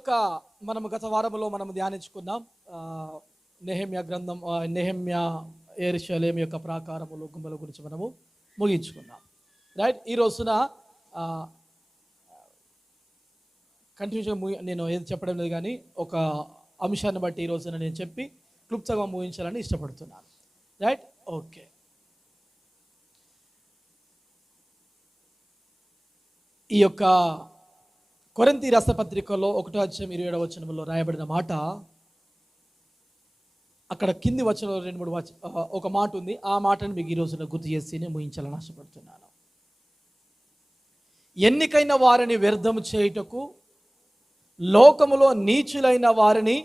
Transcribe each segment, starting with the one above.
యొక్క మనము గత వారంలో మనము ధ్యానించుకున్నాం నెహెమ్యా గ్రంథం, నెహెమ్యా యెరూషలేము యొక్క ప్రాకారములు గుమ్మల గురించి మనము ముగించుకున్నాం. రైట్. ఈ రోజున కంటిన్యూగా నేను ఏది చెప్పడం లేదు, కానీ ఒక అంశాన్ని బట్టి ఈ రోజున నేను చెప్పి క్లుప్తంగా ముగించాలని ఇష్టపడుతున్నాను. రైట్. ఓకే. ఈ యొక్క కొరింథీ రాసిన పత్రికలో 1:27 వచనంలో రాయబడిన మాట, అక్కడ కింది వచనంలో 2-3 ఒక మాట ఉంది. ఆ మాటను మీకు ఈ రోజున గుర్తు చేసి నేను ముగించాలని ఆశపడుతున్నాను. ఎన్నికైన వారిని వ్యర్థము చేయుటకు లోకములో నీచులైన వారిని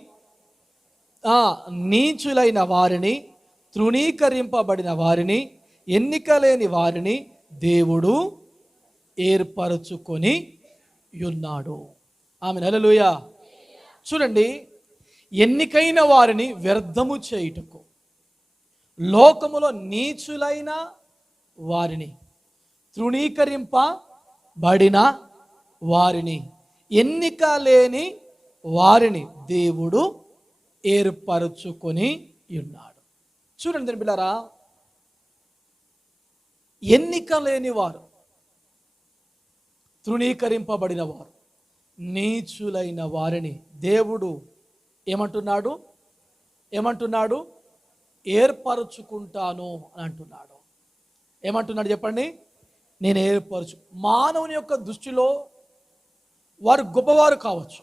తృణీకరింపబడిన వారిని, ఎన్నిక లేని వారిని దేవుడు ఏర్పరచుకొని ఉన్నాడు. ఆమె హల్లెలూయా. చూడండి, ఎన్నికైన వారిని వ్యర్థము చేయుటకు లోకములో నీచులైన వారిని, తృణీకరింపబడిన వారిని, ఎన్నిక లేని వారిని దేవుడు ఏర్పరచుకొని ఉన్నాడు. చూడండి దీని పిల్లరా, ఎన్నిక లేని వారు, తృణీకరింపబడిన వారు, నీచులైన వారిని దేవుడు ఏమంటున్నాడు? ఏర్పరచుకుంటాను అని అంటున్నాడు. ఏమంటున్నాడు చెప్పండి? నేను మానవుని యొక్క దృష్టిలో వారు గొప్పవారు కావచ్చు,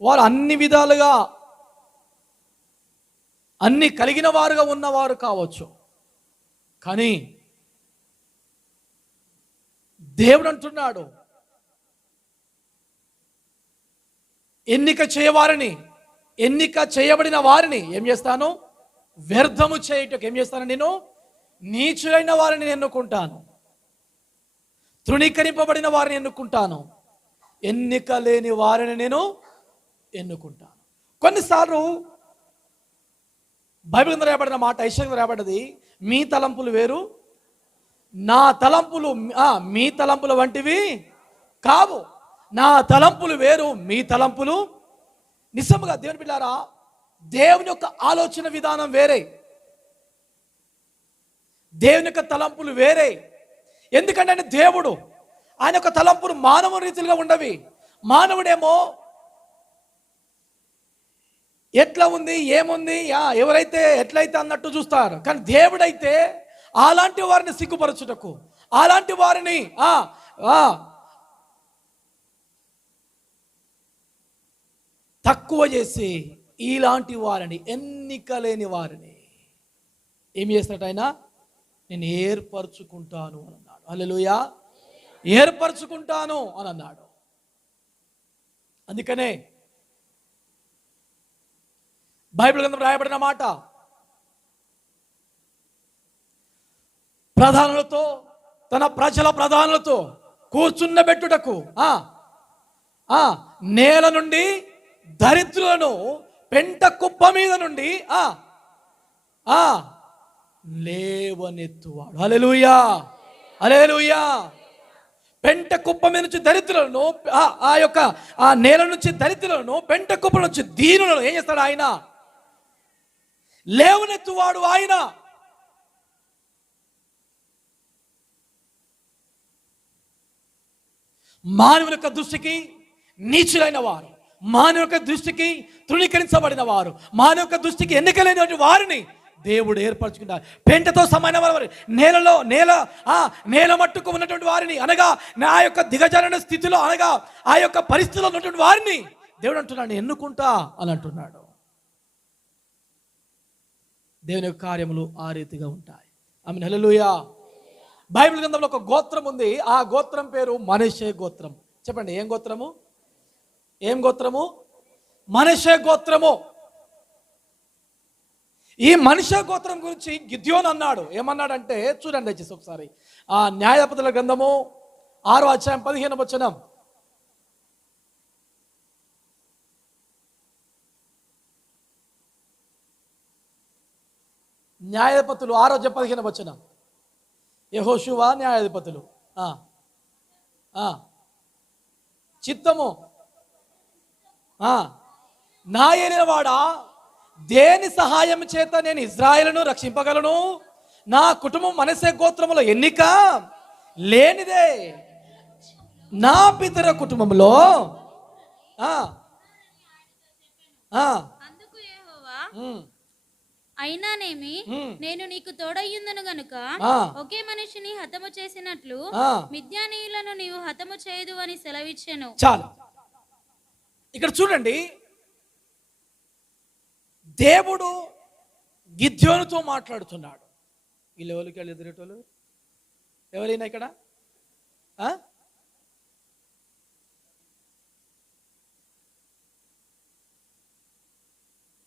వారు అన్ని విధాలుగా అన్ని కలిగిన వారుగా ఉన్నవారు కావచ్చు, కానీ దేవుడు అంటున్నాడు, ఎన్నిక చేయబడిన వారిని ఏం చేస్తాను? వ్యర్థము చేయుటకు ఏం చేస్తాను? నేను నీచులైన వారిని ఎన్నుకుంటాను, తృణీకరింపబడిన వారిని ఎన్నుకుంటాను, ఎన్నిక లేని వారిని నేను ఎన్నుకుంటాను. కొన్నిసార్లు బైబిల్ కింద రాయబడిన మాట, ఐశ్వర్యం రాయబడ్డది, మీ తలంపులు వేరు, నా తలంపులు మీ తలంపుల వంటివి కావు. నా తలంపులు వేరు, మీ తలంపులు. నిజముగా దేవుని బిడ్డలారా, దేవుని యొక్క ఆలోచన విధానం వేరే, దేవుని యొక్క తలంపులు వేరే. ఎందుకంటే దేవుడు, ఆయన యొక్క తలంపులు మానవ రీతిలో ఉండవి. మానవుడేమో ఎట్లా ఉంది, ఏముంది, ఎవరైతే ఎట్లయితే అన్నట్టు చూస్తారు. కానీ దేవుడైతే అలాంటి వారిని సిగ్గుపరచుటకు, అలాంటి వారిని తక్కువ చేసి, ఇలాంటి వారిని, ఎన్నిక లేని వారిని ఏం చేస్తాడు? ఆయన నేను ఏర్పరచుకుంటాను అని అన్నాడు. హల్లెలూయా. ఏర్పరచుకుంటాను అని అన్నాడు. అందుకనే బైబిల్ గ్రంథం రాయబడిన మాట, ప్రధానులతో, తన ప్రజల ప్రధానులతో కూర్చున్నబెట్టుటకు నేల నుండి దరిద్రులను, పెంట కుప్ప మీద నుండి లేవనెత్తువాడు. హల్లెలూయా, హల్లెలూయా. పెంట కుప్ప మీద నుంచి దరిద్రులను, ఆ నేల నుంచి దరిద్రులను, పెంట కుప్ప నుంచి దీనులను ఏం చేస్తాడు? ఆయన లేవనెత్తువాడు. ఆయన మానవుని యొక్క దృష్టికి నీచులైన వారు, మానవ యొక్క దృష్టికి తృణీకరించబడిన వారు, మానవ యొక్క దృష్టికి ఎన్నికలైనటువంటి వారిని దేవుడు ఏర్పరచుకుంటారు. పెంటతో సమానమైన వారు, నేల మట్టుకు ఉన్నటువంటి వారిని, అనగా ఆ యొక్క దిగజారిన స్థితిలో, అనగా ఆ యొక్క పరిస్థితిలో ఉన్నటువంటి వారిని దేవుడు అంటున్నాడు, ఎన్నుకుంటా అని అంటున్నాడు. దేవుని యొక్క కార్యములు ఆ రీతిగా ఉంటాయి. ఆమేన్, హల్లెలూయా. బైబిల్ గ్రంథంలో ఒక గోత్రం ఉంది. ఆ గోత్రం పేరు మనష్షే గోత్రం. చెప్పండి, ఏం గోత్రము? మనష్షే గోత్రము. ఈ మనష్షే గోత్రం గురించి గిద్యోను అన్నాడు. ఏమన్నాడంటే చూడండి దయచేసి ఒకసారి, ఆ న్యాయాధిపతుల గ్రంథము 6:15 న్యాయాధిపతులు 6:15 యెహోషువ న్యాయాధిపతులు చిత్తము నా ఏలినవాడా, దేని సహాయం చేత నేను ఇజ్రాయేలును రక్షింపగలను? నా కుటుంబం మనసే గోత్రములో ఎన్నిక లేనిదే. నా పితర కుటుంబంలో అందుకు యెహోవా, అయినానేమి నేను నీకు తోడయ్యుందును గనుక ఒకే మనిషిని హతము చేసినట్లు మిద్యానీయులను నీవు హతము చేయదు అని సెలవిచ్చెను. చాలు. ఇక్కడ చూడండి, దేవుడు గిద్యోనుతో మాట్లాడుతున్నాడు. ఈ లెవెల్కి వెళ్ళి ఎదురేటోళ్ళు ఎవరైనా ఇక్కడ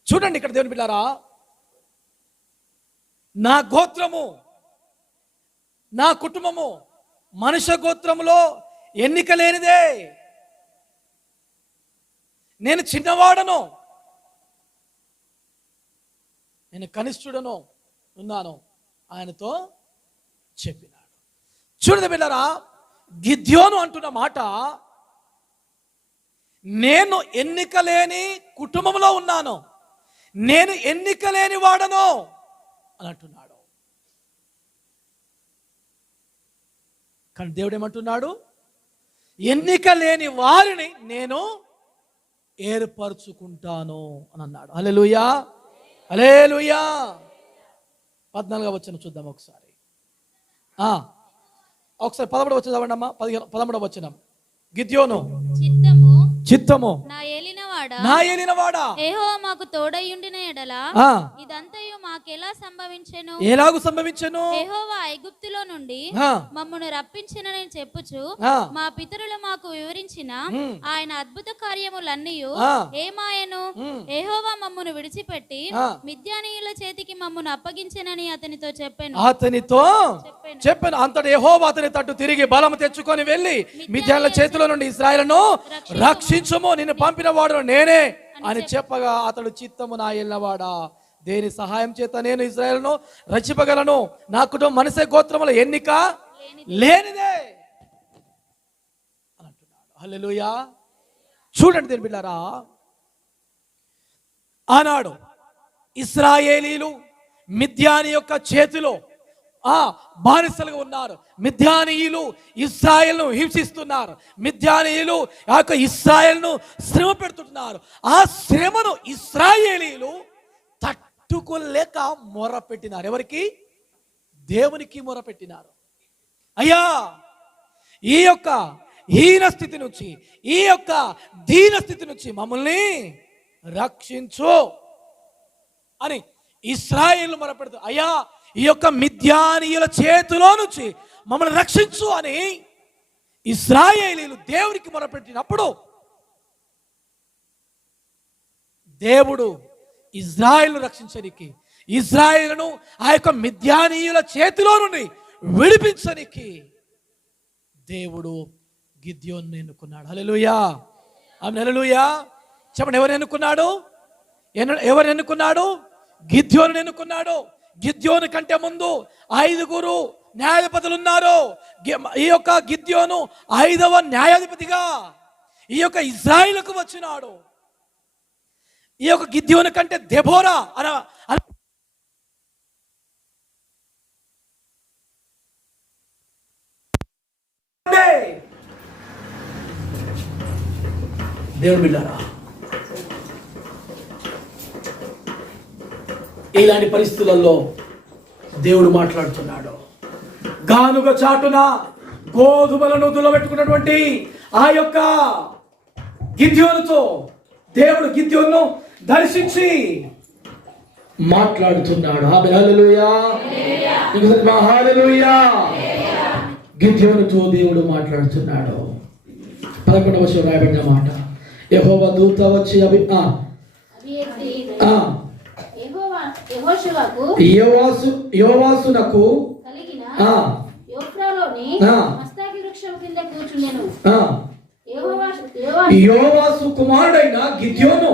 చూడండి. ఇక్కడ దేవుని బిడ్డారా, నా గోత్రము, నా కుటుంబము మనుష్య గోత్రములో ఎన్నిక లేనిదే. నేను చిన్నవాడను, నేను కనిష్ఠుడను ఉన్నాను ఆయనతో చెప్పినాడు. చూడండి బిడ్డారా, గిద్యోను అంటున్న మాట, నేను ఎన్నిక లేని కుటుంబంలో ఉన్నాను, నేను ఎన్నిక లేని వాడను అని అంటున్నాడు. కానీ దేవుడు ఏమంటున్నాడు? ఎన్నిక లేని వారిని నేను ఏర్పరచుకుంటాను అని అన్నాడు. హల్లెలూయా, హల్లెలూయా. 14వ వచనం చూద్దాం ఒకసారి. 11వ వచనం చదవండి అమ్మా. 13వ వచనం. గిద్యోను, చిత్తము నా ఏలినవాడా, యెహోవా మాకు తోడయ్యుండిన ఎడల ఇదంతయు మాకెలా సంభవించెను? ఎలాగు సంభవించెను? యెహోవా ఐగుప్తులో నుండి మమ్మును రప్పించినని చెప్పుచు మా పితరులు మాకు వివరించిన ఆయన అద్భుత కార్యములన్నీ ఏమాయను? యెహోవా మమ్మును విడిచిపెట్టి మిద్యానీయుల చేతికి మమ్మును అప్పగించెనని అతనితో చెప్పాను. అంతటి యెహోవా అతని తట్టు తిరిగి బలము తెచ్చుకొని వెళ్ళి మిద్యానీయుల చేతిలో నుండి ఇశ్రాయేలును రక్షించుము, నిన్ను పంపిన వాడు నేనే అని చెప్పగా, అతడు చిత్తము నా ఏలినవాడా, దేని సహాయం చేత నేను ఇశ్రాయేలును రక్షింపగలను? నా కుటుంబం మనసే గోత్రముల ఎన్నిక లేనిదే అని అంటున్నాడు. హల్లెలూయా. చూడండి దేని బిడ్డారా, ఆనాడు ఇశ్రాయేలీలు మిద్యాని యొక్క చేతిలో బానిసలుగా ఉన్నారు. మిద్యానీయులు ఇశ్రాయేలును హింసిస్తున్నారు. మిద్యానీయులు ఆ యొక్క ఇశ్రాయేలును శ్రమ పెడుతున్నారు. ఆ శ్రమను ఇశ్రాయేలీలు తట్టుకోలేక మొరపెట్టినారు. ఎవరికి? దేవునికి మొరపెట్టినారు. అయ్యా, ఈ యొక్క హీన స్థితి నుంచి, ఈ యొక్క దీన స్థితి నుంచి మమ్మల్ని రక్షించు అని ఇశ్రాయేలు మొరపెడుతూ, అయ్యా ఈ యొక్క మిద్యానీయుల చేతిలో నుంచి మమ్మల్ని రక్షించు అని ఇశ్రాయేలీలు దేవునికి మొరపెట్టినప్పుడు దేవుడు ఇజ్రాయేలును రక్షించడానికి, ఇజ్రాయేలును ఆ యొక్క మిద్యానీయుల చేతిలో నుండి విడిపించడానికి దేవుడు గిద్యోను ఎన్నుకున్నాడు. హల్లెలూయా, ఆమేన్, హల్లెలూయా. చెప్పండి, ఎవరు ఎన్నుకున్నాడు? ఎవరు ఎన్నుకున్నాడు? గిద్యోను ఎన్నుకున్నాడు. గిద్యోను కంటే ముందు 5 న్యాయాధిపతులు ఉన్నారు. ఈ యొక్క గిద్యోను 5వ న్యాయాధిపతిగా ఈ యొక్క ఇజ్రాయిలుకు వచ్చినాడు. ఈ యొక్క గిద్యోను కంటే దెబోరా దేవుని బిడ్డలారా, ఇలాంటి పరిస్థితులలో దేవుడు మాట్లాడుతున్నాడు. గానుగ చాటున గోధుమలను దులబెట్టుకున్నటువంటి ఆ యొక్క గిద్యోనుతో దేవుడు గిద్యోను దర్శించి మాట్లాడుతున్నాడు. హల్లెలూయా, హల్లెలూయా. గిద్యోనుతో దేవుడు మాట్లాడుతున్నాడు. 11వ వచనం రాయబడిన మాట, యెహోవా దూత వచ్చి యోవాసునకు యోవాసు కుమారుడైన గిద్యోను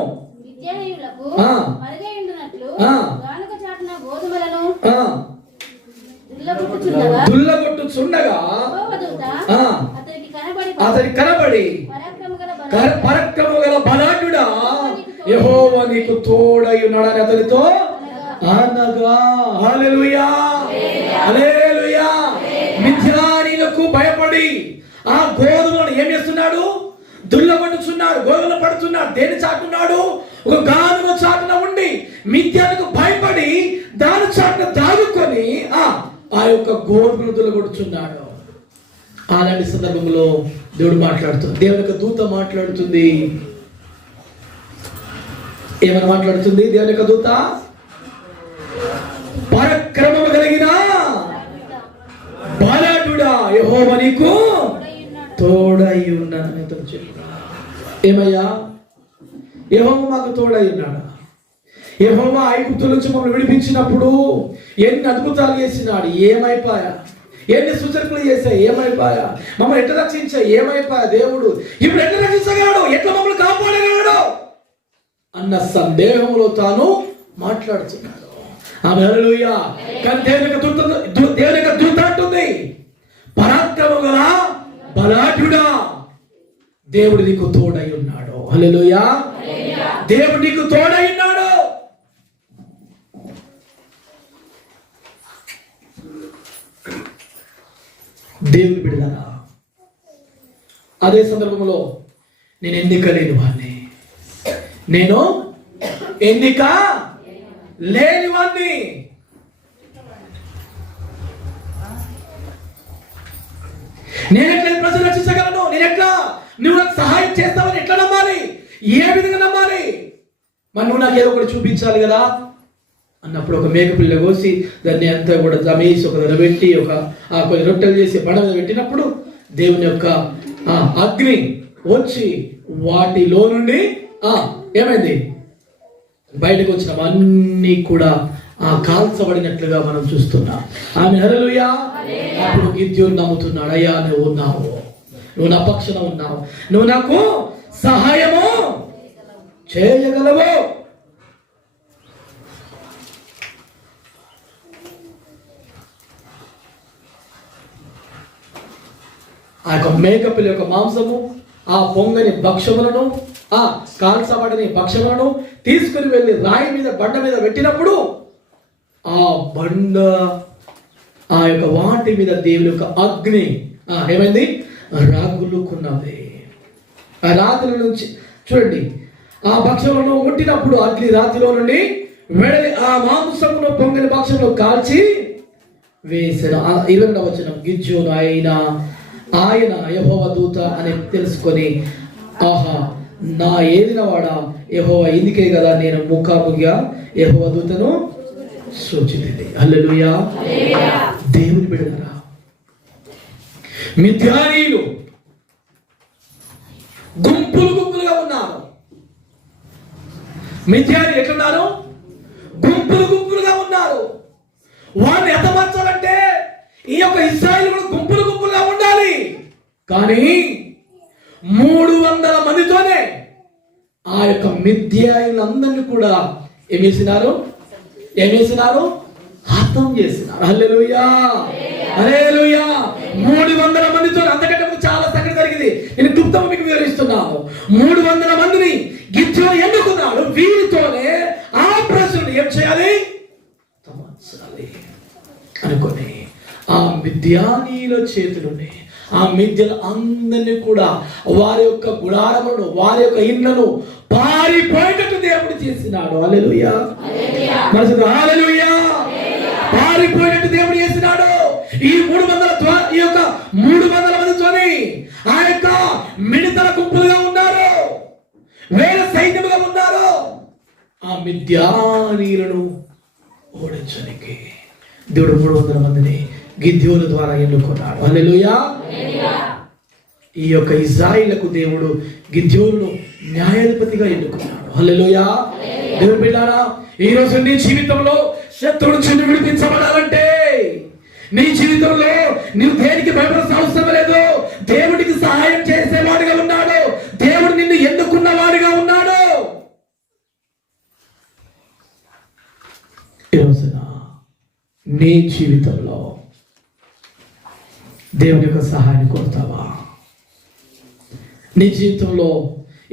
దుల్లగొట్టుచుండగా అతనికి కనబడి పరాక్రమము గల బలాఢ్యుడా యెహోవా నీకు తోడై ఉన్నాడని అతనితో అనగా. హల్లెలూయా, హల్లెలూయా. మిద్యానీయులకు భయపడి ఆ గోధుమలను ఏం చేస్తున్నాడు? దుల్లగొట్టుచున్నాడు, గోధుమలు పడుతున్నాడు. దేని చాటున్నాడు? ఒక గానుగ చాటున ఉండి మిద్యానికి భయపడి దాని చాటున దాగుకొని ఆ యొక్క గోధుమను దుల్లగొట్టుచున్నాడు. అలాంటి సందర్భంలో దేవుడు మాట్లాడుతుంది, దేవుని యొక్క దూత మాట్లాడుతుంది. ఏమని మాట్లాడుతుంది దేవుని యొక్క దూత? పరాక్రమము కలిగిన బలాఢ్యుడా, యెహోవా నీకు తోడై ఉన్నానని అతను చెప్పాడు. ఏమయ్యా? యెహోవా మాకు తోడై ఉన్నాడా? యెహోవా ఐగుప్తు నుంచి మమ్మల్ని విడిపించినప్పుడు ఎన్ని అద్భుతాలు చేసినాడు, ఏమైపోయా? ఎన్ని సూచనలు చేశాయి, ఏమైపోయా? మమ్మల్ని ఎట్లా రక్షించా, ఏమైపోయా? దేవుడు ఇప్పుడు ఎట్లా రక్షించగలడు, ఎట్లా మమ్మల్ని కాపాడగలడు అన్న సందేహంలో తాను మాట్లాడుతున్నాడు. ఆమె హల్లెలూయా. కానీ దేవుని యొక్క దూత అంటుంది, పరాక్రమము గల బలాఢ్యుడా, దేవుడు నీకు తోడై ఉన్నాడు. హల్లెలూయా. దేవుడు నీకు తోడై ఉన్నాడు. దేవుని బిడ్డలారా, అదే సందర్భంలో నేను ఎన్నిక లేని వాడిని, నేను ఎన్నిక లేని వాడిని. నేను ఎట్లా ప్రజలు రక్షించగలను? నేను ఎట్లా, నువ్వు నాకు సహాయం చేస్తావని ఎట్లా నమ్మాలి? ఏ విధంగా నమ్మాలి? మరి నువ్వు నాకు ఏదో ఒకటి చూపించాలి కదా అన్నప్పుడు ఒక మేకపిల్ల కోసి దాన్ని అంతా కూడా తమేసి ఒక దగ్గర పెట్టి కొన్ని రొట్టెలు చేసి బండ మీద పెట్టినప్పుడు దేవుని యొక్క అగ్ని వచ్చి వాటిలో నుండి ఏమైంది? బయటకు వచ్చిన అన్ని కూడా కాల్చబడినట్లుగా మనం చూస్తున్నాం. ఆమె హల్లెలూయా. అప్పుడు గిద్యోను నమ్ముతున్నాడు, అయ్యా నువ్వు ఉన్నావు, నువ్వు నా పక్షాన ఉన్నావు, నువ్వు నాకు సహాయము చేయగలవు. ఆ యొక్క మేకపిల్ల యొక్క మాంసము, ఆ పొంగని భక్షములను, ఆ కాల్చబడని భక్షములను తీసుకుని వెళ్ళి రాయి మీద బండ మీద పెట్టినప్పుడు ఆ బండ ఆ యొక్క వాటి మీద దేవుని యొక్క అగ్ని ఏమైంది? రాగులుకున్నది. ఆ రాత్రి నుంచి చూడండి, ఆ భక్షములను ముట్టినప్పుడు అగ్ని రాతిలో నుండి వెడలి ఆ మాంసమును పొంగని భక్షములు కాల్చి వేసిన. 20వ వచనం, గిద్యోను ఆయన యెహోవా దూత అని తెలుసుకొని, ఆహా నా ఏలినవాడా యెహోవా, ఇందుకే కదా నేను ముఖాముఖిగా యెహోవా దూతను సూచించింది. హల్లెలూయా. దేవుని బిడ్డలారా, మిద్యానీయులు గుంపులుగా ఉన్నారు. మిద్యానీయులు ఎట్లున్నారు? గుంపులుగా ఉన్నారు. వారిని ఎతమార్చాలంటే ఈ యొక్క ఇశ్రాయేలు కూడా గుంపులుగా ఉండాలి. కానీ 300 మందితోనే ఆ యొక్క మిద్యానీయులందరినీ కూడా ఏం చేసినారు? హతం చేసినారు. హల్లెలూయా, హల్లెలూయా. 300 మందితో, అంతకంటే చాలా సంగతి జరిగింది, నేను క్లుప్తంగా మీకు వివరిస్తున్నాను. 300 మందిని గిద్యోను ఎన్నుకున్నాడు. వీరితోనే ఆ ప్రజలను ఏం చేయాలి? తమార్చాలి అనుకొని ఆ మిద్యానీయుల చేతులునే ఆ మిద్యలు అందరినీ కూడా వారి యొక్క గుడారములను, వారి యొక్క ఇండ్లను పారిపోయేటట్టు దేవుడు చేసినాడు. హల్లెలూయా. మనసుకు హల్లెలూయా. పారిపోయేటట్టు దేవుడు చేసినాడు. ఈ 300 మందితోని ఆ యొక్క మిడతల గుంపులుగా ఉన్నారు, వేల సైన్యముగా ఉన్నారు. ఆ మిద్యానీయులను ఓడించడానికి దేవుడు 300 మందిని గిద్యోను ద్వారా ఎన్నుకున్నాడు. హల్లెలూయా. ఈ యొక్క ఇశ్రాయేలుకు దేవుడు గిద్యోనును న్యాయాధిపతిగా ఎన్నుకున్నాడు. హల్లెలూయా. దేవుని బిడ్డలారా, ఈ రోజు నీ జీవితంలో శత్రువు నుంచి విడిపించబడాలంటే, నీ జీవితంలో నువ్వు దేనికి భయపడాల్సిన అవసరం లేదు. దేవుడికి సహాయం చేసేవాడిగా ఉన్నాడు. దేవుడు నిన్ను ఎన్నుకున్నవాడిగా ఉన్నాడు. ఈ రోజున నీ జీవితంలో దేవుని యొక్క సహాయాన్ని కోరుతావా? నీ జీవితంలో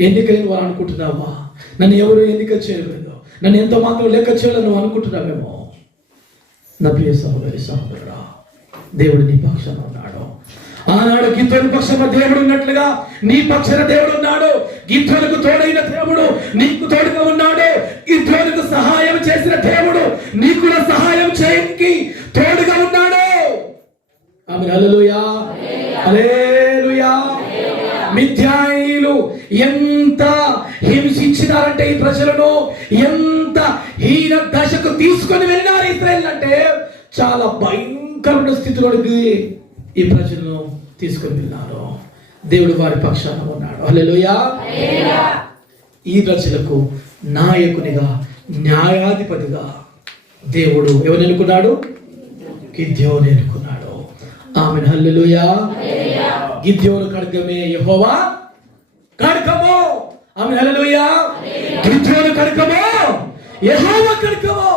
ఎన్నికైన వారు అనుకుంటున్నావా? నన్ను ఎవరు ఎన్నిక చేయలేదు, నన్ను ఎంత మాత్రం లెక్క చేయలేదు నువ్వు అనుకుంటున్నావేమో. నా ప్రియ సహోదరి సహోదరుడా, దేవుడు నీ పక్షాన ఉన్నాడు. ఆనాడు గిద్దోని పక్షాన దేవుడు ఉన్నట్లుగా నీ పక్షాన దేవుడు ఉన్నాడు. గిద్దోనికి తోడైన దేవుడు నీకు తోడుగా ఉన్నాడు. గిద్దోనికి సహాయం చేసిన దేవుడు నీకు కూడా సహాయం చేయడానికి తోడుగా ఉన్నాడు. ఆమేన్. హల్లెలూయా, హల్లెలూయా. మిద్యానీయులు ఎంత హింసించినారంటే ఈ ప్రజలను, ఎంత హీన దశకు తీసుకొని వెళ్ళినారు ఇశ్రాయేలు అంటే, చాలా భయంకరమైన స్థితిలోకి ఈ ప్రజలను తీసుకొని వెళ్ళినారు. దేవుడు వారి పక్షాన ఉన్నాడు. హల్లెలూయా. ఈ ప్రజలకు నాయకునిగా, న్యాయాధిపతిగా దేవుడు ఎవరు ఎన్నుకున్నాడు? గిద్యోను ఎన్నుకున్నాడు. ఆమేన్. హల్లెలూయా. గిద్యోను ఖడ్గమే యెహోవా ఖడ్గము. ఆమేన్. హల్లెలూయా. గిద్యోను ఖడ్గము యెహోవా ఖడ్గము.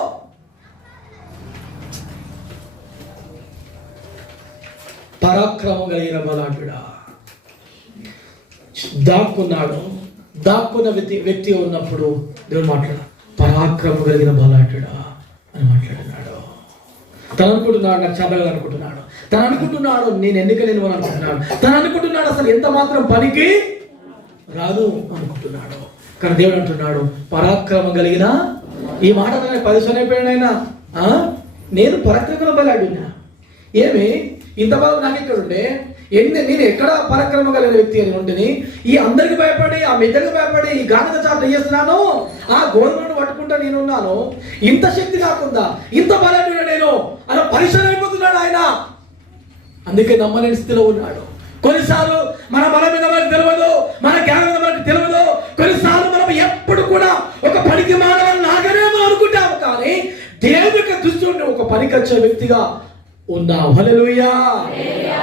పరాక్రమం కలిగిన బలాఢ్యుడా, దాక్కున్న వ్యక్తి ఉన్నప్పుడు దేవుడు మాట్లాడు, పరాక్రమం కలిగిన బలాఢ్యుడా అని మాట్లాడుతున్నాడు. తను అనుకుంటున్నాడు నాకు చదవాలనుకుంటున్నాడు, తను అనుకుంటున్నాడు నేను ఎన్నికలేని వాడు అనుకుంటున్నాడు, తను అనుకుంటున్నాడు అసలు ఎంత మాత్రం పనికి రాదు అనుకుంటున్నాడు. కానీ దేవుడు అంటున్నాడు పరాక్రమం కలిగిన. ఈ మాట 10 అయిపోయినైనా నేను పరాక్రమం బలాఢ్యుడా. ఏమి ఇంత బాగా నాకు ఇక్కడ ఉండే నేను ఎక్కడ పరాక్రమం కలిగిన వ్యక్తి అని ఉంటుంది. ఈ అందరికి భయపడి, ఆ మెద్దరికి భయపడి ఈ గాడిద చాట చేస్తున్నాను, ఆ గోధుమను పట్టుకుంటా నేనున్నాను. ఇంత శక్తి కాకుండా ఇంత బలాఢ్యుడా నేను అలా పరిశ్రమ అయిపోతున్నాడు ఆయన. అందుకే నమ్మలేని స్థితిలో ఉన్నాడు. కొన్నిసార్లు మన బలం మీద మనకు తెలియదు, మన జ్ఞానం మీద మనకు తెలియదు. కొన్నిసార్లు మనం ఎప్పుడు కూడా ఒక పనికి మానవాళ్ళు లాగానే అనుకుంటాము, కానీ దేవుడికి దృష్టి ఒక పనికి వచ్చే వ్యక్తిగా ఉన్నావు. హల్లెలూయా,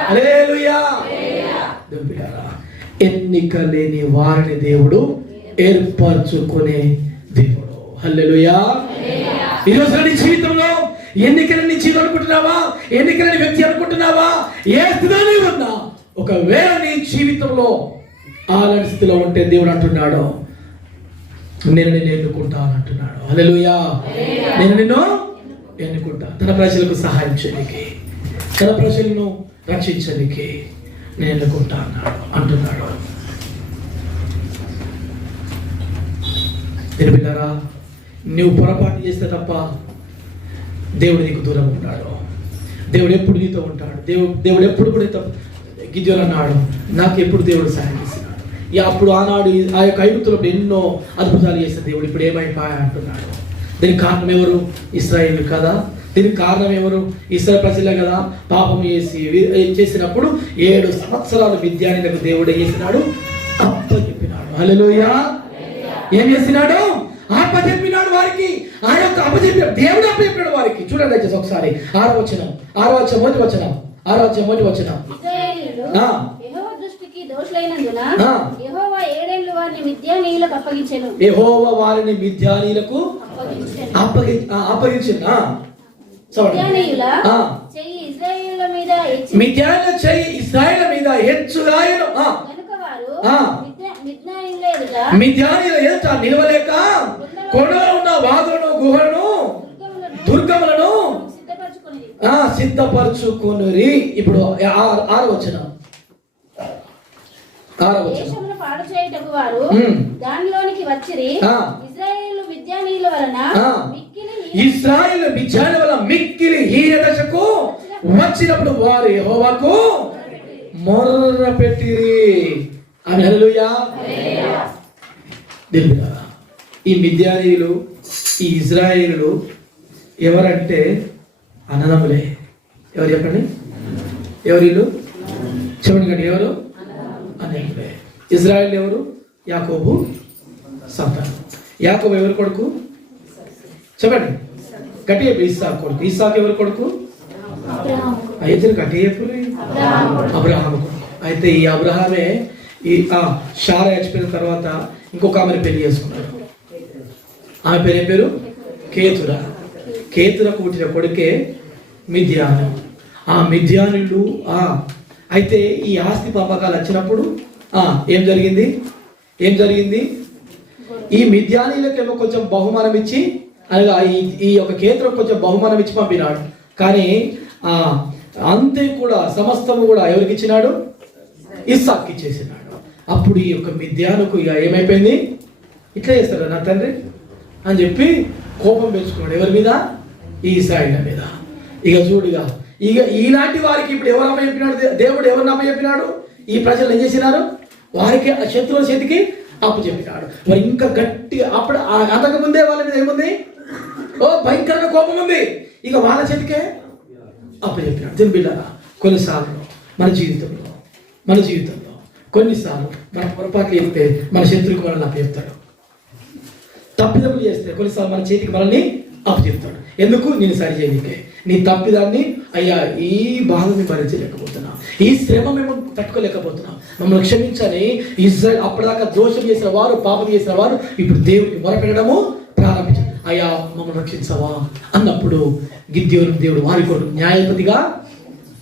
హల్లెలూయా. ఎన్నిక లేని వారిని దేవుడు ఏర్పరచుకునే దేవుడు. హల్లెలూయా. ఈరోజు నీ జీవితంలో ఎన్నికలని జీవితం అనుకుంటున్నావా? ఎన్నికలని వ్యక్తి అనుకుంటున్నావా? ఏ స్థితిలో ఉన్నా, ఒకవేళ నీ జీవితంలో అలాంటి స్థితిలో ఉంటే దేవుడు అంటున్నాడు నేను నిన్ను ఎన్నుకుంటాను అంటున్నాడు. హల్లెలూయా. నేను నిన్ను ఎన్నుకుంటా, తన ప్రజలకు సహాయం చేయడానికి, తన ప్రజలను రక్షించడానికి నేను ఎన్నుకుంటా అన్నాడు అంటున్నాడు. బిడ్డలారా, నువ్వు పొరపాటు చేస్తే తప్ప దేవుడు నీకు దూరం ఉంటాడు. దేవుడు ఎప్పుడు నీతో ఉంటాడు. దేవుడు ఎప్పుడు కూడా గిద్యోను అన్నాడు నాకు ఎప్పుడు దేవుడు సహాయం చేస్తున్నాడు. అప్పుడు ఆనాడు ఆ యొక్క ఐగుప్తులో ఎన్నో అద్భుతాలు చేసిన దేవుడు ఇప్పుడు ఏమైపోయా అంటున్నాడు. దీనికి కారణం ఎవరు? ఇశ్రాయేలు కదా. దీనికి కారణం ఎవరు? ఇశ్రాయేలు ప్రజలే కదా. పాపం చేసినప్పుడు 7 సంవత్సరాలు మిద్యానీయులకు దేవుడు చేసినాడు, అప్పచెప్పినాడు. హల్లెలూయా. ఏం చేసినాడు? అప్పచెప్పినాడు వారికి. ఆ యొక్క అప్పచెప్పిన దేవుడు అప్పచెప్పినాడు వారికి. చూడండి దయచేసి ఒకసారి 6వ వచనం, 6వ వచనం, మొదటి వచనం, 6వ వచనం, మొదటి వచనం. యెహోవా 7 ఏళ్లు వారిని మిద్యానీయులకు అప్పగించెను. యెహోవా వారిని మిద్యానీయులకు అప్పగించెను. మిద్యానీయుల చెయ్యి ఇశ్రాయేలుల మీద హెచ్చుగాయెను. కనుక వారు మిద్యానీయుల ఎదుట నిలవలేక కొండలో ఉన్న వాగులను, గుహలను, దుర్గములను సిద్ధపరచుకొనిరి. ఇప్పుడు 6వ వచనం. పాడు చేయుటకు వారు దానిలోనికి వచ్చిరి. ఇశ్రాయేలు మిద్యానీయుల వలన మిక్కిలి హీన దశకు వచ్చినప్పుడు వారు యెహోవాకు మొర్ర పెట్టిరి. ఆమేన్. హల్లెలూయా. ఈ మిద్యానీయులు, ఈ ఇశ్రాయేలు ఎవరంటే అన్నదమ్ములే. ఎవరు చెప్పండి? ఎవరు వీళ్ళు? చెప్పండి కండి. ఎవరు? అన్నదమ్ములే. ఇశ్రాయేలు ఎవరు? యాకోబు సంతానం. యాకోబు ఎవరి కొడుకు? చెప్పండి గట్టి చెప్పు. ఇస్సాకు కొడుకు. ఇస్సాకు ఎవరి కొడుకు? అయితే గట్టి చెప్పు. అబ్రహాము కొడుకు. అయితే ఈ అబ్రహామే ఈ షారా చచ్చిపోయిన తర్వాత ఇంకొక ఆమెను పెళ్లి చేసుకున్నాడు. ఆమె పేరు ఏం పేరు? కేతురా. కేతురకు పుట్టిన కొడుకే మిద్యాను. ఆ మిద్యానులు అయితే ఈ ఆస్తి పంపకాలు వచ్చినప్పుడు ఏం జరిగింది? ఏం జరిగింది? ఈ మిద్యానీలకేమో కొంచెం బహుమానం ఇచ్చి, అనగా ఈ యొక్క కేంద్రం కొంచెం బహుమానం ఇచ్చి పంపినాడు. కానీ అంతే కూడా సమస్తము కూడా ఎవరికి ఇచ్చినాడు? ఇస్సాక్కి ఇచ్చేసినాడు. అప్పుడు ఈ యొక్క మిద్యానుకు ఇక ఏమైపోయింది? ఇట్లా చేస్తాడు నా తండ్రి అని చెప్పి కోపం పెంచుకున్నాడు. ఎవరి మీద? ఈ ఇశ్రాయేలు మీద. ఇక చూడుగా, ఇక ఇలాంటి వారికి ఇప్పుడు ఎవరు అమ్మ చెప్పినాడు? దేవుడు ఎవరిని అమ్మ చెప్పినాడు? ఈ ప్రజలు ఏం చేసినారు? వారికి శత్రువుల చేతికి అప్పు చెప్పినాడు. మరి ఇంకా గట్టిగా అప్పుడు అంతకు ముందే వాళ్ళ మీద ఏముంది? భయంకరమైన కోపం ఉంది. ఇక వాళ్ళ చేతికే అప్పు చెప్పినాడు. దీని బిడ్డరా, కొన్నిసార్లు మన జీవితంలో కొన్నిసార్లు మన పొరపాట్లు చెప్తే మన శత్రువుకి మనల్ని అప్పచెప్తాడు. తప్పిదములు చేస్తే కొన్నిసార్లు మన చేతికి మనల్ని అప్పచెప్తాడు. ఎందుకు? నేను సరి చేయనికే. నీ తప్పిదాన్ని, అయ్యా ఈ బాధ మేము భరించలేకపోతున్నా, ఈ శ్రమ మేము తట్టుకోలేకపోతున్నాం, మమ్మల్ని క్షమించని ఇజ్రాయేల్ అప్పటిదాకా దోషం చేసిన వారు, పాపం చేసిన వారు ఇప్పుడు దేవుడికి మొరపెట్టడము ప్రారంభించారు. అయ్యా మమ్మల్ని రక్షించవా అన్నప్పుడు గిద్యోను దేవుడు వారి కొరకు న్యాయాధిపతిగా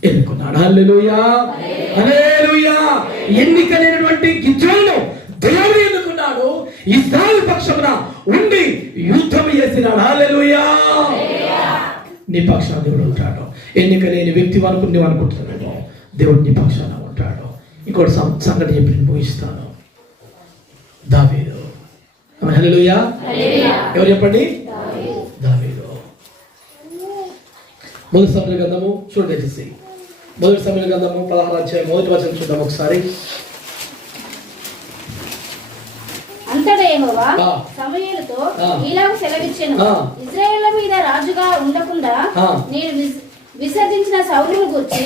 ఎన్నుకున్నాడు. హల్లెలూయా, హల్లెలూయా. ఎన్నికైనటువంటి గిద్యోను దేవుడు ఎన్నుకున్నాడు. ఇశ్రాయేలు పక్షమున ఉండి యుద్ధం చేసినాడు. హల్లెలూయా. నీ పక్షాన దేవుడు ఉంటాడు. ఎన్నికలేని వ్యక్తి వరకు నువ్వు అనుకుంటున్నాడు, దేవుడు నీ పక్షాన ఉంటాడు. ఇంకోటి సంగతి చెప్పి నేను ముగిస్తాను. దావీదు. హల్లెలూయా. ఎవరు చెప్పండి? దావీదు. మొదటి సమూయేలు గ్రంథము చూడండి. మొదటి సమూయేలు గ్రంథము 16వ అధ్యాయం 1వ వచనం చూద్దాం ఒకసారి. అంతటా యెహోవా సమూయేలుతో ఇలాగ సెలవిచ్చెను, ఇశ్రాయేలు మీద రాజుగా ఉండకుండా నేను విసర్జించిన సౌలును గూర్చి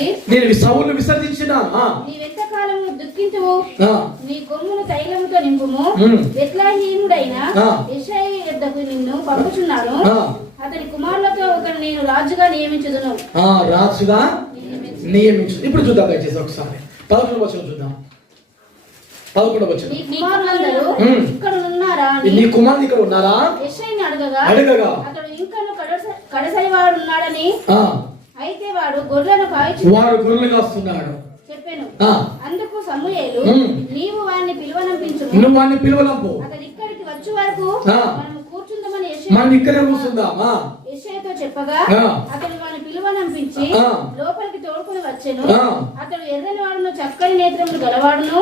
నీవెంతకాలము దుఃఖింతువు? నీ కొమ్మును తైలముతో నింపుము. బెత్లెహేముడైన యెషయి యొద్దకు నిన్ను పంపుచున్నాను. అతని కుమారులతో ఒకరు నేను రాజుగా నియమించుదును. ఇప్పుడు చూద్దాం దయచేసి ఒకసారి 11వ వచనం చూద్దాం. 11వ వచనం. నీ కుమారులందరూ ఇక్కడ ఉన్నారా? నీ కుమారులు ఇక్కడ ఉన్నారా? యెషయిని అడగగా అతడు ఇంకను కడసరివాడు ఉన్నాడని, అయితే వాడు గొర్రెలను కాస్తున్నాడు చెప్పాను. అందుకు సమూయేలు, నీవు వారిని పిలువనంపించు, అతడు ఇక్కడికి వచ్చే వరకు మనం కూర్చుందామని యెషయాతో చెప్పగా అతడు వారిని పిలువనంపించి లోపలికి తోడుకుని వచ్చెను. అతడు ఎర్రని వాడును, చక్కని నేత్రములు గలవాడును,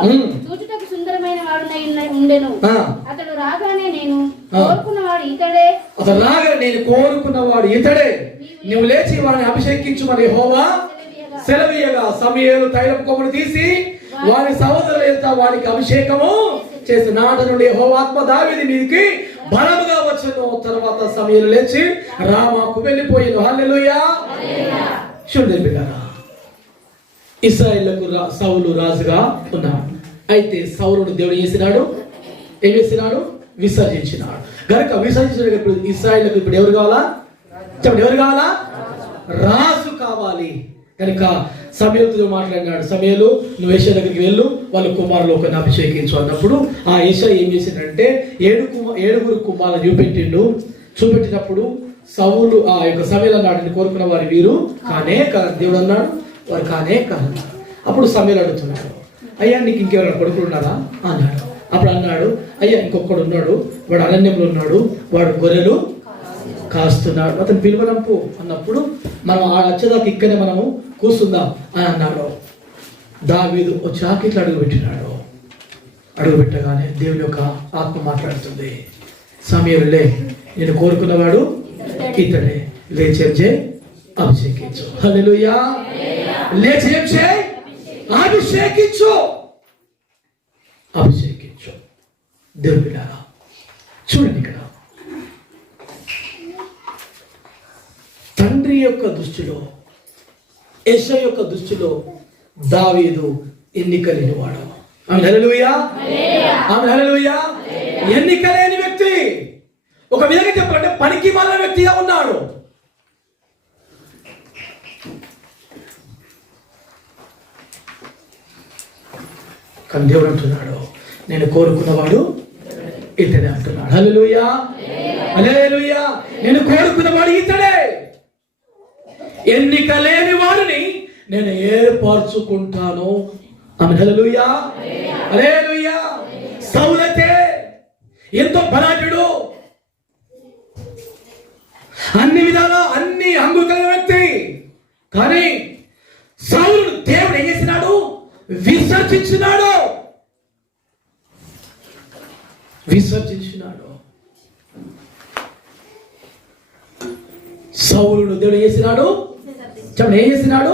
చూచుటకు సుందరమైన వాడునై ఉండెను. అతడు రాగానే నేను కోరుకున్నవాడు ఇతడే, నువ్వు లేచి వారిని అభిషేకించుమని యెహోవా సెలవీయగా సమూయేలు తైలపు కొమ్మును తీసి వారి సహోదరుల యొక్క వారికి అభిషేకము చేసి నాట నుండి యెహోవా ఆత్మ దావీదు మీదికి బలముగా వచ్చెను. తర్వాత సమూయేలు లేచి రామాకు వెళ్ళిపోయాను. హల్లెలూయా. చూడండి బిడ్డలారా, ఇశ్రాయేలుకు సౌలు రాజుగా ఉన్నాడు. అయితే సౌలును దేవుడు ఏం చేసినాడు? విసర్జించినాడు. గనుక విసర్జించినప్పుడు ఇశ్రాయేలుకు ఇప్పుడు ఎవరు కావాలా? చెప్పండి, ఎవరు కావాలా? రాజు కావాలి. కనుక సమూయేలుతో మాట్లాడినాడు. సమూయేలు, నువ్వు యెషయా దగ్గరికి వెళ్ళు, వాళ్ళ కుమారులు ఒకరిని అభిషేకించు అన్నప్పుడు ఆ యెషయా ఏం చేసిందంటే 7 కుమారులు చూపెట్టినప్పుడు సౌలు ఆ యొక్క సమూయేలు అన్నాడు, కోరుకున్న వారి వీరు కానే కాదు. దేవుడు అన్నాడు, వారు కానే కాదు. అప్పుడు సమూయేలు అడుగుతున్నాడు, అయ్యా నీకు ఇంకెవరైనా కొడుకులు ఉన్నారా అన్నాడు. అప్పుడు అన్నాడు, అయ్యా ఇంకొకడు ఉన్నాడు, వాడు అరణ్యంలో ఉన్నాడు, వాడు గొర్రెలు కాస్తున్నాడు, అతను పిలువనంపు అన్నప్పుడు మనం ఆ వచ్చేదాకా ఇక్కడే మనము కూర్చుందాం అని అన్నాడు. దావీదు చాకిట్లు అడుగుపెట్టినాడు. అడుగుపెట్టగానే దేవుని యొక్క ఆత్మ మాట్లాడుతుంది, సమూయేలు నేను కోరుకున్నవాడు ఇతడే, లేచి అభిషేకించు. హల్లెలూయా. లేచి అభిషేకించు. దేవుని బిడ్డలారా, చూడండి, ఇక్కడ తండ్రి యొక్క దృష్టిలో, యెషయా యొక్క దృష్టిలో దావీదు ఎన్నికలేని వాడు. ఆమె హల్లెలూయా. ఎన్నికలేని వ్యక్తి. ఒక విధంగా చెప్పాలంటే పనికి మాలిన వ్యక్తిగా ఉన్నాడు. కానీ దేవుడు అంటున్నాడు, నేను కోరుకున్నవాడు ఇతడే అంటున్నాడు. హల్లెలూయా, హల్లెలూయా. నేను కోరుకున్నవాడు ఇతడే. ఎన్నిక లేని వారిని నేను ఏర్పరచుకుంటాను. ఆమె హల్లెలూయా, హల్లెలూయా. సౌలైతే ఎంతో బలాఢ్యుడు, అన్ని విధాలా అన్ని హంగు కలిగిన వ్యక్తి. కానీ సౌలును దేవుడు ఏం చేసినాడు? విసర్జించినాడు. సౌలును దేవుడు ఏం చేసినాడు? చెప్పండి, ఏం చేసినాడు?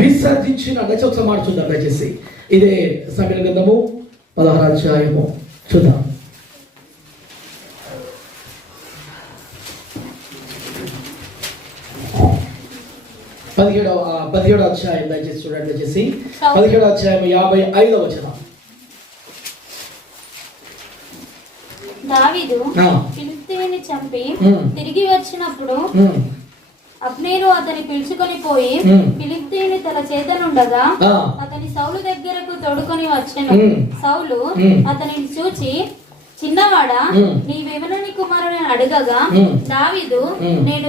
విసర్జించినాడు. దయచేసి ఒకసారి మాట చూద్దాం. దయచేసి ఇదే సమీర గ్రంథము 16వ అధ్యాయము చూద్దాం. 17వ అధ్యాయం దయచేసి చూడండి. దయచేసి 17వ అధ్యాయం 55వ వచనం. దావీదు ఫిలిష్తీయుని చంపి తిరిగి వచ్చినప్పుడు అబ్నేరు అతని పిలుచుకొని పోయి ఫిలిష్తీయుని తన చేతనుండగా అతని సౌలు దగ్గరకు తోడుకొని వచ్చెను. సౌలు అతనిని చూచి, చిన్నవాడా, నీవెవరని కుమారుని అడగగా దావీదు, నేను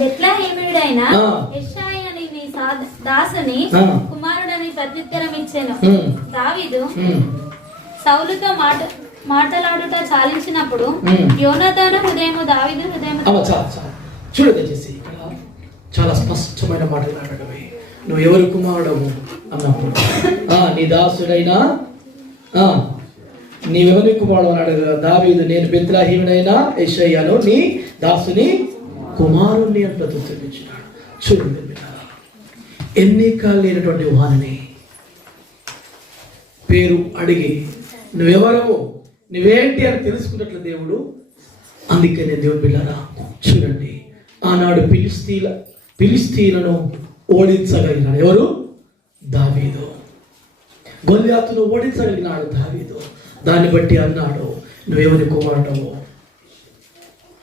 బెత్లెహేమీయుడైన యెషయి అని నీ దాసుని కుమారుడని ప్రత్యుత్తరం ఇచ్చెను. దావీదు సౌలుతో మాట్లాడుట చాలించినప్పుడు యోనాతాను హృదయము దావీదు హృదయము. చూడదు చేసి చాలా స్పష్టమైన మాటలు మాట్లాడమే. నువ్వు ఎవరు కుమారుడవు అన్నప్పుడు నీ దాసుడైనా నీవెవరి కుమారుడు అని అడగ దావీదు, నేను బెత్లెహేమీయుడైన యెషయిను నీ దాసుని కుమారుణ్ణి అని ప్రత్యుత్తరించినాడు. చూడండి, ఎన్నిక లేనటువంటి వారిని పేరు అడిగి నువ్వెవరవు, నువ్వేంటి అని తెలుసుకున్నట్లు దేవుడు. అందుకనే దేవుడు బిడ్డలారా చూడండి, ఆనాడు ఫిలిష్తీయులను ఓడించగలిగినాడు ఎవరు? దావీదు. గొల్యాతును ఓడించగలిగినాడు దావీదు. దాన్ని బట్టి అన్నాడు, నువ్వెవరి కుమారుడవు?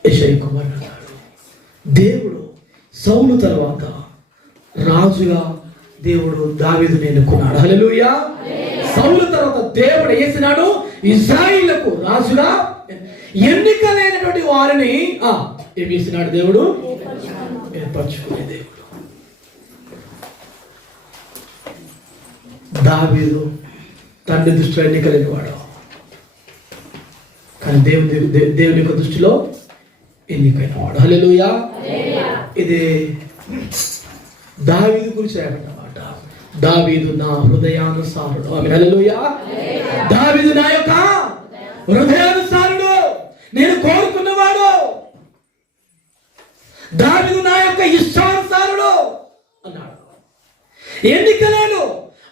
యెషయి కుమారుడు అన్నాడు. దేవుడు సౌలు తర్వాత రాజుగా దేవుడు దావీదుని ఎన్నుకున్నాడు. హల్లెలూయా. సౌలు తర్వాత దేవుడు వేసినాడు ఇశ్రాయేలుకు రాజుగా. ఎన్నిక లేనటువంటి వారిని ఏం చేసినాడు దేవుడు? ఏర్పరచుకునే దేవుడు. దావీదు తండ్రి దృష్టిలో ఎన్నిక లేనివాడు, కానీ దేవుని యొక్క దృష్టిలో ఎన్నికైన వాడు. హల్లెలూయా. ఇది దావీదు గురించి అన్నమాట. దావీదు నా హృదయానుసారుడు. ఆమేన్. హల్లెలూయా. దావీదు నా యొక్క హృదయానుసారుడు, నేను కోరుకున్నవాడు. దావీదు నా యొక్క ఇష్టానుసారుడు అన్నాడు. ఎన్నిక లేదు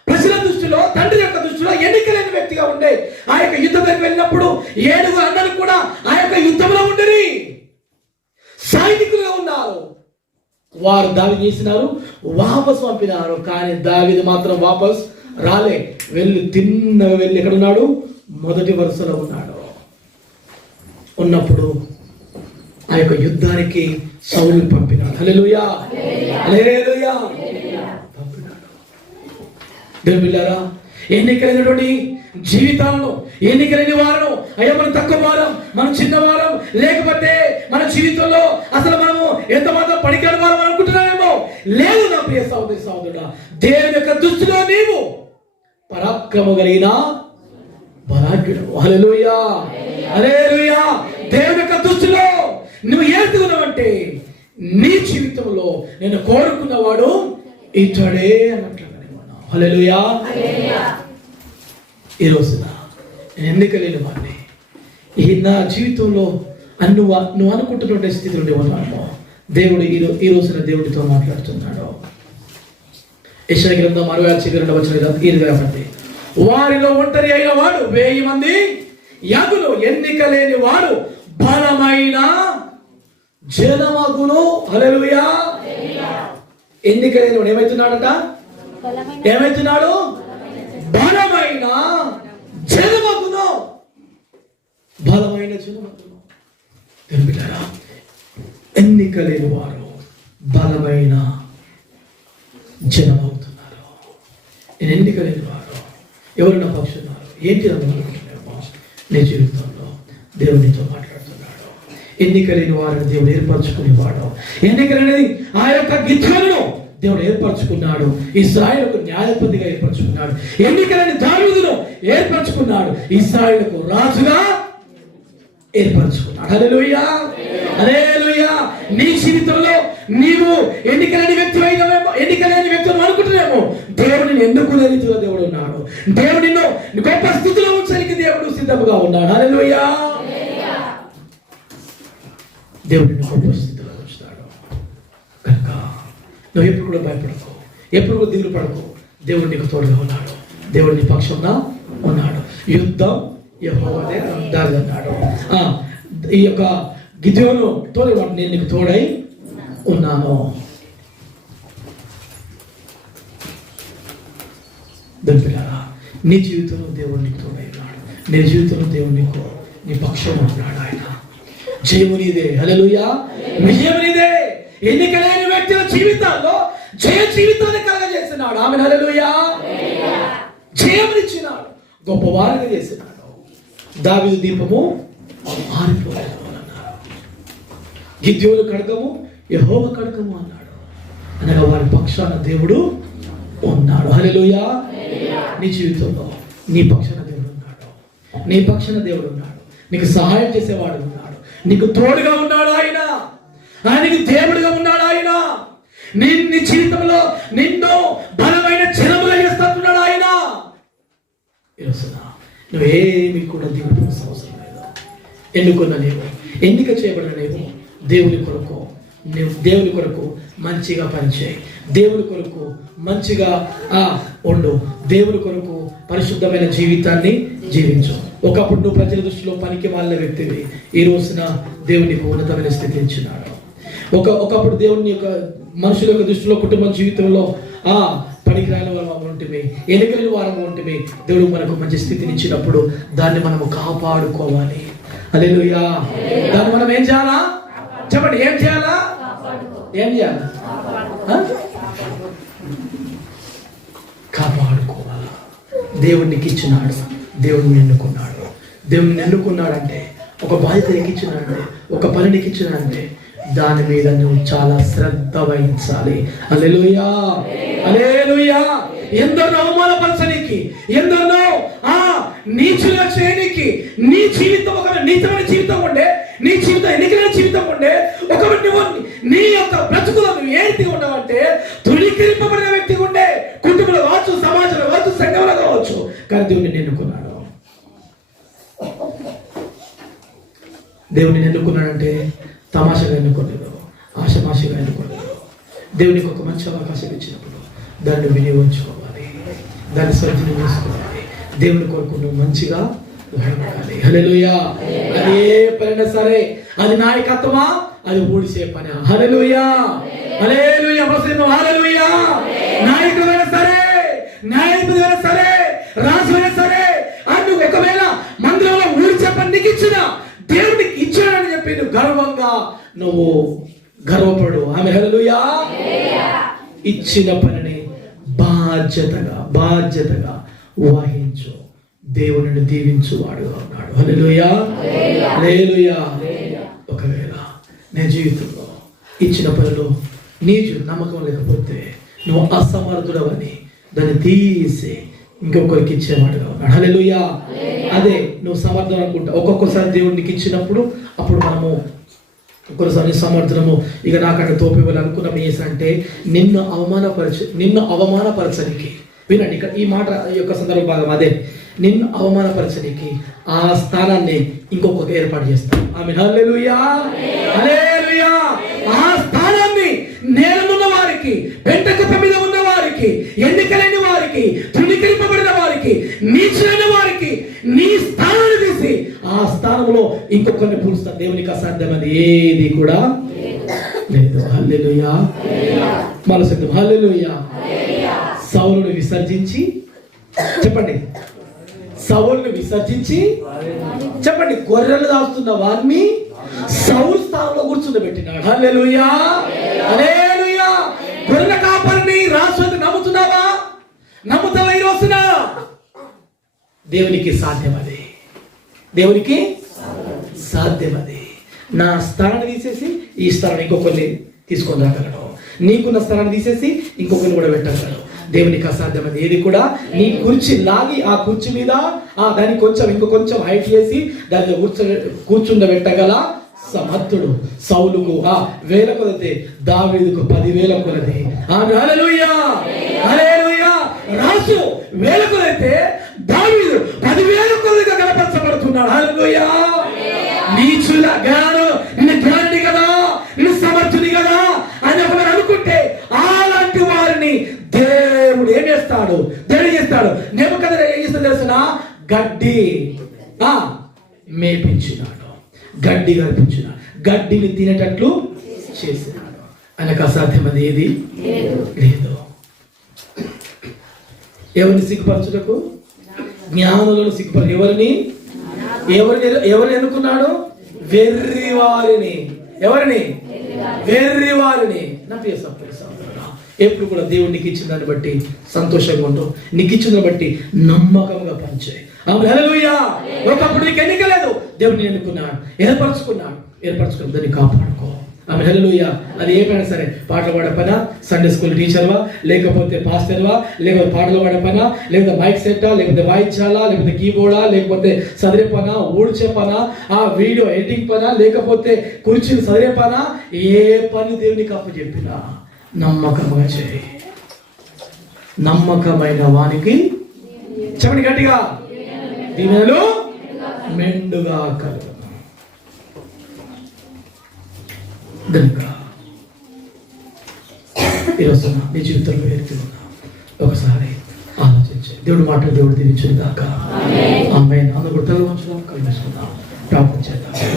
ప్రజల దృష్టిలో, తండ్రి యొక్క దృష్టిలో ఎన్నిక లేని వ్యక్తిగా ఉండే ఆ యొక్క యుద్ధంలోకి వెళ్ళినప్పుడు 7 అన్నలు కూడా ఆ యొక్క యుద్ధంలో ఉండని సైనికులుగా ఉన్నారు. వారు దావీదు చేసినారు, వాపస్ పంపినారు. కానీ దావీదు మాత్రం వాపస్ రాలే. తిన్నగా వెళ్ళి ఎక్కడున్నాడు? మొదటి వరుసలో ఉన్నాడు. ఉన్నప్పుడు ఆ యొక్క యుద్ధానికి సౌలు పంపినాడు. హల్లెలూయా. హల్లెలూయా. పంపినాడు. దేవుని బిడ్డలారా, ఎన్నికైనటువంటి జీవితాలను, ఎన్నికలేని వారను, అయ్యా మనం తక్కువ వారం, మనం చిన్నవారం, లేకపోతే మన జీవితంలో అసలు మనము ఎంతమంది పడికాని వారం అనుకుంటున్నామేమో. లేదు నా ప్రియ సహోదరి సహోదరుడా, దేవుని యొక్క దృష్టిలో నీవు పరాక్రమ కలిగిన బలాఢ్యుడు. హల్లెలూయా. హల్లెలూయా. దేవుని యొక్క దృష్టిలో నువ్వు ఏడుతున్నావంటే నీ జీవితంలో నేను కోరుకున్నవాడు ఇతడే అన్నట్లుగా. హల్లెలూయా. ఈ రోజున నేను ఎన్నిక లేని వాడిని, నా జీవితంలో నువ్వు అనుకుంటున్న స్థితిలో ఉన్నాను. దేవుడు ఈ రోజున దేవుడితో మాట్లాడుతున్నాడు. యెషయా గ్రంథం 66:2 వచనం ఈ విధంగా ఉంది, వారిలో ఒంటరి అయిన వాడు 1000 మంది యాగులు, ఎన్నిక లేని వాడు బలమైన జనమగును. హల్లెలూయా. ఎన్నిక లేని వాడు ఏమైతున్నాడట? ఏమైతున్నాడు? బలమైన జనమగును. బలమైన జనమగును. తెలుపుతారా? ఎన్నిక లేని వారు బలమైన జనమవుతున్నారు. నేను ఎన్నిక లేని వారు ఎవరు నా పక్షున్నారు? ఏంటి అనుకుంటున్నామో నీ జీవితంలో దేవునితో మాట్లాడుతున్నాడు. ఎన్నిక లేని వారిని దేవుడు ఏర్పరచుకునేవాడు. ఎన్నిక లేని ఆ యొక్క గిద్యోనును దేవుడు ఏర్పరచుకున్నాడు. ఇశ్రాయేలుకు న్యాయపతిగా ఏర్పరచుకున్నాడు. ఎన్నికలేని దావీదును ఏర్పరచుకున్నాడు, ఇశ్రాయేలుకు రాజుగా ఏర్పరచుకున్నాడు. హల్లెలూయా, హల్లెలూయా. నీ జీవితంలో నీవు ఎన్నికలేని వ్యక్తి అయినవేమో, ఎన్నికలేని వ్యక్తులు అనుకుంటున్నామో, దేవుడిని ఎన్నుకునే రీతిలో దేవుడు ఉన్నాడు. దేవుడు నిన్ను గొప్ప స్థితిలో ఉంచడానికి దేవుడు సిద్ధంగా ఉన్నాడు. హల్లెలూయా. దేవుడు నిన్ను గొప్ప స్థితిలో ఉంచుతాడు కనుక నువ్వు ఎప్పుడు కూడా భయపడకు, ఎప్పుడు కూడా దిగులు పడకు. దేవుడు నీకు తోడుగా ఉన్నాడు, దేవుడు నీ పక్షంగా ఉన్నాడు. యుద్ధం యెహోవాదే దావీదు అన్నాడు. ఈ యొక్క గిదెయోను తోడు, నేను నీకు తోడై ఉన్నాను. పిల్లరా, నీ జీవితంలో దేవుడు నీకు తోడై ఉన్నాడు. నీ జీవితంలో దేవుడు నీకు నీ పక్షంగా ఉన్నాడు. ఆయన జయము నీదే. హల్లెలూయా, విజయం నీదే. ఎన్నికలేని వ్యక్తుల జీవితాల్లో జయ జీవితాన్ని కలగజేస్తున్నాడు. ఆమేన్, హల్లెలూయా. జయమునిచ్చినాడు, గొప్ప వారిని చేసినాడు. దావీదు దీపము ఆరిపోలేదు అన్నారు. గిద్యోను ఖడ్గము యెహోవా ఖడ్గము అన్నాడు. అనగా వారి పక్షాన దేవుడు ఉన్నాడు. హల్లెలూయా. నీ జీవితంలో నీ పక్షాన దేవుడు ఉన్నాడు, నీ పక్షాన దేవుడు ఉన్నాడు. నీకు సహాయం చేసేవాడు ఉన్నాడు, నీకు తోడుగా ఉన్నాడు. ఆయనకి దేవుడుగా ఉన్నాడు. ఆయన నీ జీవితంలో నిన్ను బలమైన జనముగా చేస్తున్నాడు. ఆయన నువ్వేమి కూడా దిగుతున్న అవసరం లేదు. ఎన్నుకున్న నీవు, ఎన్నిక చేయబడిన నీవు దేవుని కొరకు, నువ్వు దేవుని కొరకు మంచిగా పనిచేయి, దేవుని కొరకు మంచిగా ఉండు, దేవుని కొరకు పరిశుద్ధమైన జీవితాన్ని జీవించు. ఒకప్పుడు నువ్వు ప్రజల దృష్టిలో పనికి మాలిన వ్యక్తివి, ఈ రోజున దేవునికి ఉన్నతమైన స్థితి ఇచ్చినాడు. ఒకప్పుడు దేవుని యొక్క మనుషుల యొక్క దృష్టిలో కుటుంబ జీవితంలో పనికిరాని వారం ఉంటుంది, ఎన్నికల వారం ఉంటుంది. దేవుడు మనకు మంచి స్థితిని ఇచ్చినప్పుడు దాన్ని మనము కాపాడుకోవాలి. హల్లెలూయా. దాన్ని మనం ఏం చేయాలా చెప్పండి, ఏం చేయాలా? కాపాడుకోవాలా. దేవుడికి ఇచ్చినాడు, దేవుడిని ఎన్నుకున్నాడు. దేవుడిని ఎన్నుకున్నాడంటే, ఒక బాధ్యత ఎక్కించినాడంటే, ఒక పనిని ఎక్కించినాడంటే దాని మీద నువ్వు చాలా శ్రద్ధ వహించాలి. హల్లెలూయా, హల్లెలూయా. ఎందరో అవమానపరచడానికి, ఎందరో నీచులుగా చేయడానికి, నీ జీవితం ఒక నీచమైన జీవితం ఉండే, నీ జీవితం ఎన్నికైన జీవితం ఉండే, ఒకటి నువ్వు నీ యొక్క బ్రతుకులో నువ్వు ఏ రీతిగా ఉండవంటే తృణీకరింపబడిన వ్యక్తిగా ఉండే, కుటుంబంలో కావచ్చు, సమాజంలో కావచ్చు, సంఘంలో కావచ్చు. కానీ దేవుడిని ఎన్నుకున్నాడు. దేవుడిని ఎన్నుకున్నాడంటే తమాషగా ఎన్నుకోలేదు, ఆశమాషగా ఎన్నుకోలేదు. దేవునికి ఒక మంచి అవకాశం ఇచ్చినప్పుడు దాన్ని వినియోగించుకోవాలి, దాన్ని సద్వినియోగించుకోవాలి. దేవుని కొరకు నువ్వు మంచిగా వాడబడాలి. హల్లెలూయా. అది ఏ పనైనా సరే, అది నాయకత్వమా, అది ఊడిసే పని. హల్లెలూయా, హల్లెలూయా, హల్లెలూయా. నాయకుడైనా సరే, న్యాయాధిపతివైనా సరే, రాజువైనా సరే, అది ఒకవేళ మందిరంలో ఊడిసే పని నీకు ఇచ్చిన దేవుడికి ఇచ్చాడని చెప్పి నువ్వు గర్వంగా నువ్వు గర్వపడు. ఆమె హల్లెలూయా. ఇచ్చిన పనిని బాధ్యతగా వహించు. దేవుడిని దీవించువాడుగా ఉన్నాడు. హల్లెలూయా, హల్లెలూయా. ఒకవేళ నీ జీవితంలో ఇచ్చిన పనులు నీ నమ్మకం లేకపోతే నువ్వు అసమర్థుడవని దాన్ని తీసి ఇంకొకరికి ఇచ్చేవాడుగా ఉన్నాడు. హల్లెలూయా. అదే నువ్వు సమర్థం అనుకుంటా. ఒక్కొక్కసారి దేవుడికి ఇచ్చినప్పుడు అప్పుడు మనము ఒక్కొక్కసారి సమర్థనము ఇక నాకంటే తోపివ్వాలి అనుకున్నాం. అంటే నిన్ను అవమానపరచనికి, వినండి ఇక్కడ ఈ మాట యొక్క సందర్భ భాగం అదే, నిన్ను అవమానపరచడానికి ఆ స్థానాన్ని ఇంకొకరికి ఏర్పాటు చేస్తాను. ఆమె హల్లెలూయా, హల్లెలూయా. ఆ స్థానాన్ని నేలనున్న వారికి, పెంటకుప్ప మీద ఉన్న వారికి, ఎన్నికలైన వారికి, తృణీకరింపబడిన వారికి, నీచులైన వారికి నీ స్థానాన్ని తీసి ఆ స్థానంలో ఇంకొకరిని పూడుస్తా. దేవునికి అసాధ్యమని ఏది కూడా లేదు. హల్లెలూయా. మరోసారి హల్లెలూయా. సౌలును విసర్జించి చెప్పండి, సౌలును విసర్జించి చెప్పండి, గొర్రెలు దాస్తున్న వారిని సౌలు స్థానంలో కూర్చుండబెట్టినాడు. హల్లెలూయా, హల్లెలూయా. గొర్రెల కాపరిని రాజు నమ్ముతున్నావా? నమ్ముతావా ఈ రోజున? దేవునికి సాధ్యమది, దేవునికి సాధ్యమది. నా స్థానాన్ని తీసేసి ఈ స్థానాన్ని ఇంకొకరిని తీసుకొని రాగలడు. నీకున్న స్థానాన్ని తీసేసి ఇంకొకరిని కూడా పెట్టగలడు. దేవునికి అసాధ్యమైనది ఏది కూడా. నీ కుర్చీ లాగి ఆ కుర్చీ మీద దాన్ని కొంచెం ఇంకొంచెం హైట్ చేసి దాన్ని కూర్చుండబెట్టగల సమర్థుడు. సౌలుకు 1000 కొలది, దావీదుకు 10,000 కొలది. హల్లెలూయా, హల్లెలూయా. రాజు 1000 కొలైతే దావీదు 10,000 కొలదిగా కనపరచబడుతున్నాడు. హల్లెలూయా. నీచుల జ్ఞానం, నిన్ను జ్ఞాని కదా, నిన్ను సమర్థుని కదా అని ఒకరు అనుకుంటే అలాంటి వారిని దేవుడు ఏం చేస్తాడు? దేవుడు చేస్తాడు. నెబుకద్నెజరు ఏం చేస్తాడు తెలుసిన? గడ్డి మేపించినాడు, గడ్డి కల్పించినాడు, గడ్డిని తినేటట్లు చేసినాడు. ఆయనకు అసాధ్యమది ఏది లేదు. ఎవరిని సిగ్గుపరచుటకు? జ్ఞానులను సిగ్గుపరచు. ఎవరిని ఎన్నుకున్నాడు? వెర్రివారిని. ఎవరిని? వెర్రివారిని. నా ప్రియ సహోదరుడా, ఎప్పుడు కూడా దేవుడు నీకు ఇచ్చిన దాన్ని బట్టి సంతోషంగా ఉండు, నీకు ఇచ్చిన దాన్ని బట్టి నమ్మకంగా పనిచేయి. హల్లెలూయా. ఒకప్పుడు నీకు ఎన్నిక లేదు, దేవుడిని ఎన్నుకున్నాడు, ఏర్పరచుకుని దాన్ని కాపాడుకో. హల్లెలూయా. అది ఏమైనా సరే, పాటలు పాడే పనా, సండే స్కూల్ టీచర్వా, లేకపోతే పాస్టర్వా, లేకపోతే పాటలు పాడే పనా, లేకపోతే మైక్ సెట్టా, లేకపోతే వాయించాలా, లేకపోతే కీబోర్డా, లేకపోతే సదిరే పనా, ఊడ్చే పనా, వీడియో ఎడిటింగ్ పనా, లేకపోతే కుర్చీలు సదిరే పనా, ఏ పని దేవునికి అప్పు చెప్పినా నమ్మకంగా చేయి. నమ్మకమైన వానికి చెప్పండి గట్టిగా, దీవెనలు మెండుగా కలుగు. గనుక ఈరోజు నీ జీవితంలో ఎదుగుతున్నా ఒకసారి ఆలోచించి దేవుడు మాటలు దేవుడు దీవించుగాక. ఆమేన్. అందరూ గుర్తుగా ఉంచుదాం, కలిగి ప్రార్థన చేద్దాం.